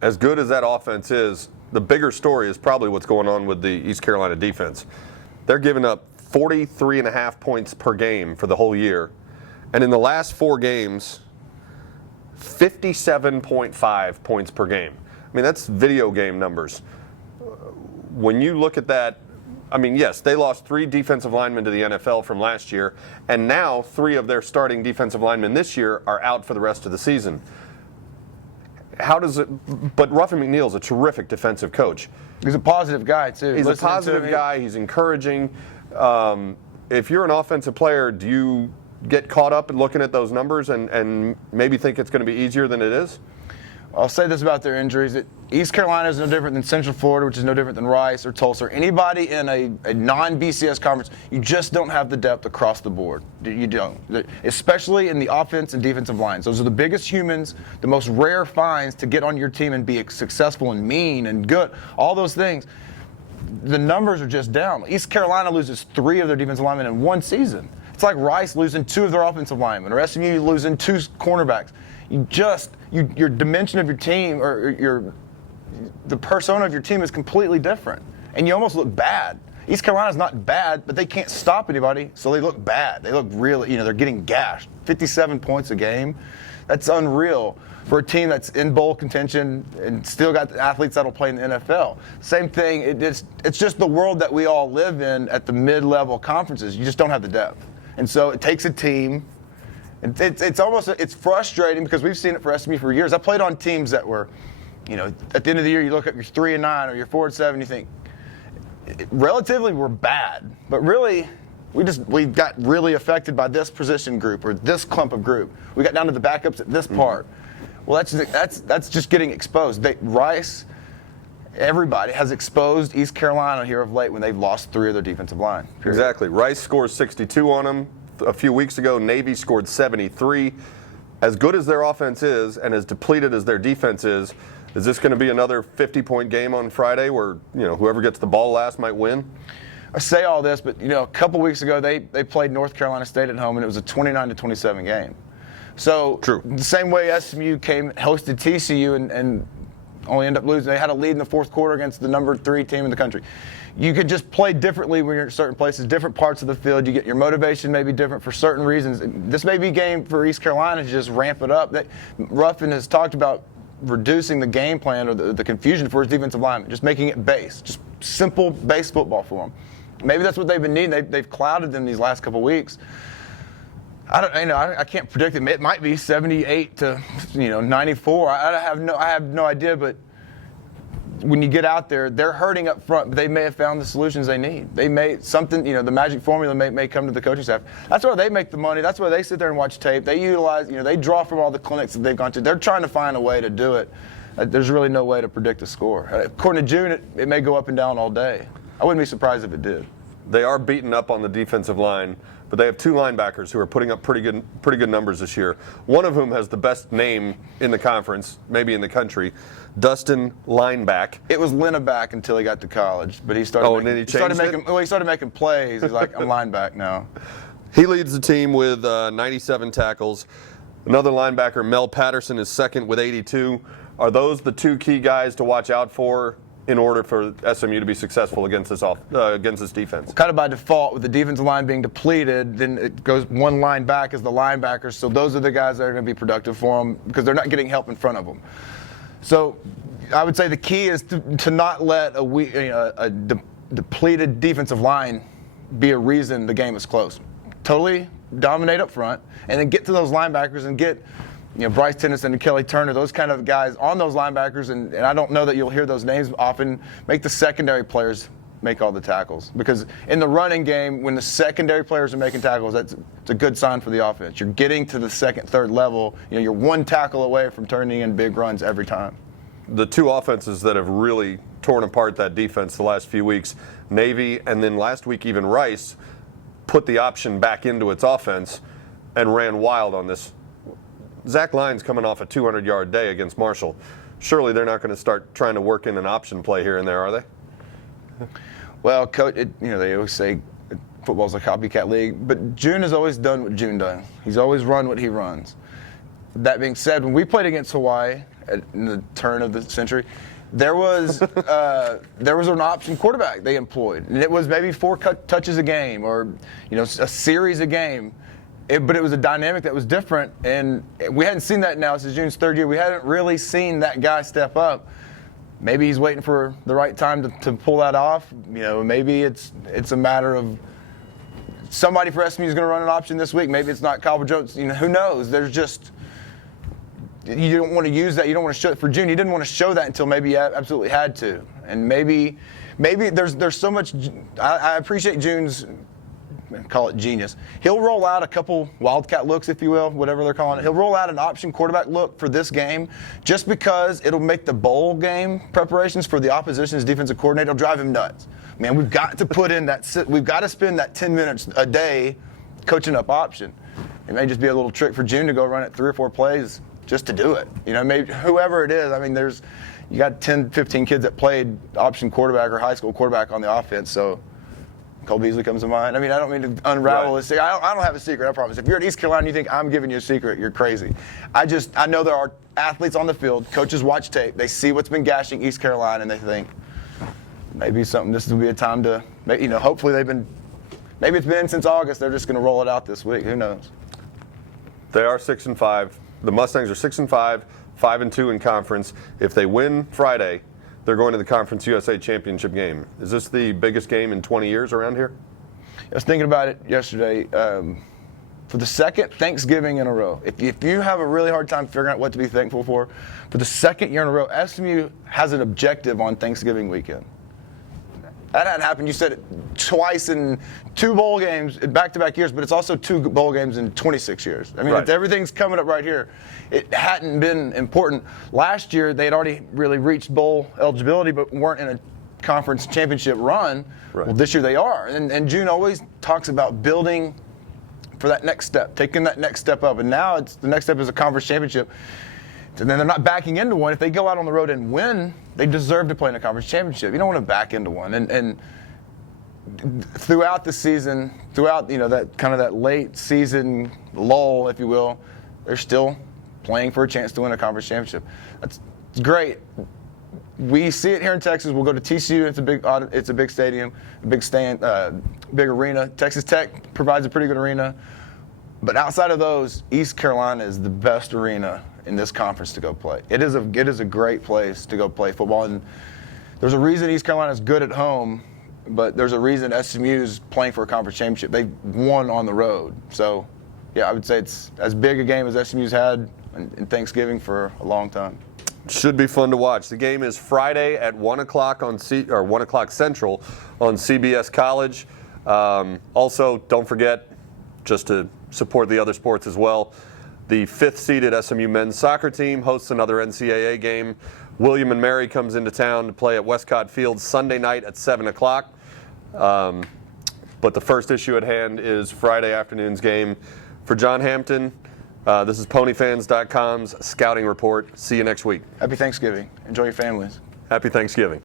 As good as that offense is, the bigger story is probably what's going on with the East Carolina defense. They're giving up 43.5 points per game for the whole year. And in the last 4 games, 57.5 points per game. I mean, that's video game numbers. When you look at that, I mean, yes, they lost 3 defensive linemen to the NFL from last year, and now 3 of their starting defensive linemen this year are out for the rest of the season. How does it? But Ruffin McNeil's a terrific defensive coach. He's a positive guy too. He's a positive guy. He's encouraging. If you're an offensive player, do you get caught up in looking at those numbers and maybe think it's going to be easier than it is? I'll say this about their injuries: that East Carolina is no different than Central Florida, which is no different than Rice or Tulsa or anybody in a non-BCS conference. You just don't have the depth across the board. You don't, especially in the offense and defensive lines. Those are the biggest humans, the most rare finds to get on your team and be successful and mean and good. All those things. The numbers are just down. East Carolina loses 3 of their defensive linemen in 1 season. It's like Rice losing 2 of their offensive linemen, or SMU losing 2 cornerbacks. Your dimension of your team or the persona of your team is completely different, and you almost look bad. East Carolina's not bad, but they can't stop anybody, so they look bad. They look really, they're getting gashed. 57 points a game, that's unreal for a team that's in bowl contention and still got the athletes that'll play in the NFL. Same thing, it's just the world that we all live in at the mid-level conferences. You just don't have the depth, and so it takes a team. It's frustrating because we've seen it for SMU for years. I played on teams that were, at the end of the year, you look at your 3-9 or your 4-7, you think, relatively we're bad, but really we got really affected by this position group or this clump of group. We got down to the backups at this part. Well, that's just getting exposed. Rice, everybody has exposed East Carolina here of late when they've lost 3 of their defensive line. Period. Exactly. Rice scores 62 on them. A few weeks ago, Navy scored 73. As good as their offense is and as depleted as their defense is this going to be another 50-point game on Friday where, whoever gets the ball last might win? I say all this, but, a couple weeks ago they played North Carolina State at home, and it was a 29-27 game. So True. The same way SMU hosted TCU and only ended up losing. They had a lead in the 4th quarter against the number 3 team in the country. You could just play differently when you're in certain places, different parts of the field. You get your motivation may be different for certain reasons. This may be a game for East Carolina to just ramp it up. Ruffin has talked about reducing the game plan or the confusion for his defensive linemen, just making it base, just simple base football for them. Maybe that's what they've been needing. They've clouded them these last couple of weeks. I can't predict it. It might be 78 to 94. I have no idea, but when you get out there, they're hurting up front, but they may have found the solutions they need. They may something, the magic formula may come to the coaching staff. That's why they make the money. That's why they sit there and watch tape. They utilize, they draw from all the clinics that they've gone to. They're trying to find a way to do it. There's really no way to predict a score. According to June, it may go up and down all day. I wouldn't be surprised if it did. They are beaten up on the defensive line, but they have 2 linebackers who are putting up pretty good numbers this year. One of whom has the best name in the conference, maybe in the country, Dustin Lineback. It was Lineback until he got to college, but he started. And then he changed it? He started making plays. He's like, I'm Lineback now. He leads the team with 97 tackles. Another linebacker, Mel Patterson, is second with 82. Are those the 2 key guys to watch out for in order for SMU to be successful against this defense? Kind of by default, with the defensive line being depleted, then it goes 1 line back as the linebackers. So those are the guys that are going to be productive for them because they're not getting help in front of them. So I would say the key is to not let a depleted defensive line be a reason the game is close. Totally dominate up front, and then get to those linebackers and get Bryce Tennyson and Kelly Turner, those kind of guys on those linebackers, and I don't know that you'll hear those names often. Make the secondary players make all the tackles, because in the running game, when the secondary players are making tackles, it's a good sign for the offense. You're getting to the 2nd, 3rd level. You're 1 tackle away from turning in big runs every time. The 2 offenses that have really torn apart that defense the last few weeks, Navy and then last week even Rice, put the option back into its offense and ran wild on this. Zach Lyons coming off a 200-yard day against Marshall. Surely they're not going to start trying to work in an option play here and there, are they? Well, coach, they always say football's a copycat league, but June has always done what June does. He's always run what he runs. That being said, when we played against Hawaii in the turn of the century, there was an option quarterback they employed, and it was maybe 4 touches a game, or a series a game. But it was a dynamic that was different, and we hadn't seen that now since June's 3rd year. We hadn't really seen that guy step up. Maybe he's waiting for the right time to pull that off. Maybe it's a matter of somebody for SMU is going to run an option this week. Maybe it's not Calvin Jones. Who knows? There's just, you don't want to use that. You don't want to show it for June. You didn't want to show that until maybe you absolutely had to. And maybe there's so much. I appreciate June's, call it genius. He'll roll out a couple wildcat looks, if you will, whatever they're calling it. He'll roll out an option quarterback look for this game just because it'll make the bowl game preparations for the opposition's defensive coordinator. It'll drive him nuts. Man, we've got to put in we've got to spend that 10 minutes a day coaching up option. It may just be a little trick for June to go run it 3 or 4 plays just to do it. Maybe whoever it is. I mean, you got 10, 15 kids that played option quarterback or high school quarterback on the offense, so Cole Beasley comes to mind. I mean, I don't mean to unravel this thing. I don't have a secret, I promise. If you're at East Carolina and you think I'm giving you a secret, you're crazy. I know there are athletes on the field, coaches watch tape, they see what's been gashing East Carolina, and they think, maybe this will be a time to, hopefully maybe it's been since August, they're just going to roll it out this week. Who knows? They are 6-5. The Mustangs are 6-5, 5-2 in conference. If they win Friday, they're going to the Conference USA Championship game. Is this the biggest game in 20 years around here? I was thinking about it yesterday. For the second Thanksgiving in a row, if you have a really hard time figuring out what to be thankful for the second year in a row, SMU has an objective on Thanksgiving weekend. That hadn't happened. You said it twice in 2 bowl games in back-to-back years, but it's also 2 bowl games in 26 years. I mean, right. Everything's coming up right here. It hadn't been important. Last year, they had already really reached bowl eligibility, but weren't in a conference championship run. Right. Well, this year they are. And June always talks about building for that next step, taking that next step up. And now the next step is a conference championship. And then they're not backing into one. If they go out on the road and win, they deserve to play in a conference championship. You don't want to back into one. And throughout the season, that kind of that late season lull, if you will, they're still playing for a chance to win a conference championship. It's great. We see it here in Texas. We'll go to TCU. It's a big stadium, a big stand, big arena. Texas Tech provides a pretty good arena. But outside of those, East Carolina is the best arena in this conference to go play. It is a great place to go play football, and there's a reason East Carolina is good at home, but there's a reason SMU is playing for a conference championship. They've won on the road. So, yeah, I would say it's as big a game as SMU's had in Thanksgiving for a long time. Should be fun to watch. The game is Friday at 1 o'clock 1 o'clock Central on CBS College. Also, don't forget, just to support the other sports as well, the 5th-seeded SMU men's soccer team hosts another NCAA game. William and Mary comes into town to play at Westcott Field Sunday night at 7 o'clock. But the first issue at hand is Friday afternoon's game. For John Hampton, this is PonyFans.com's Scouting Report. See you next week. Happy Thanksgiving. Enjoy your families. Happy Thanksgiving.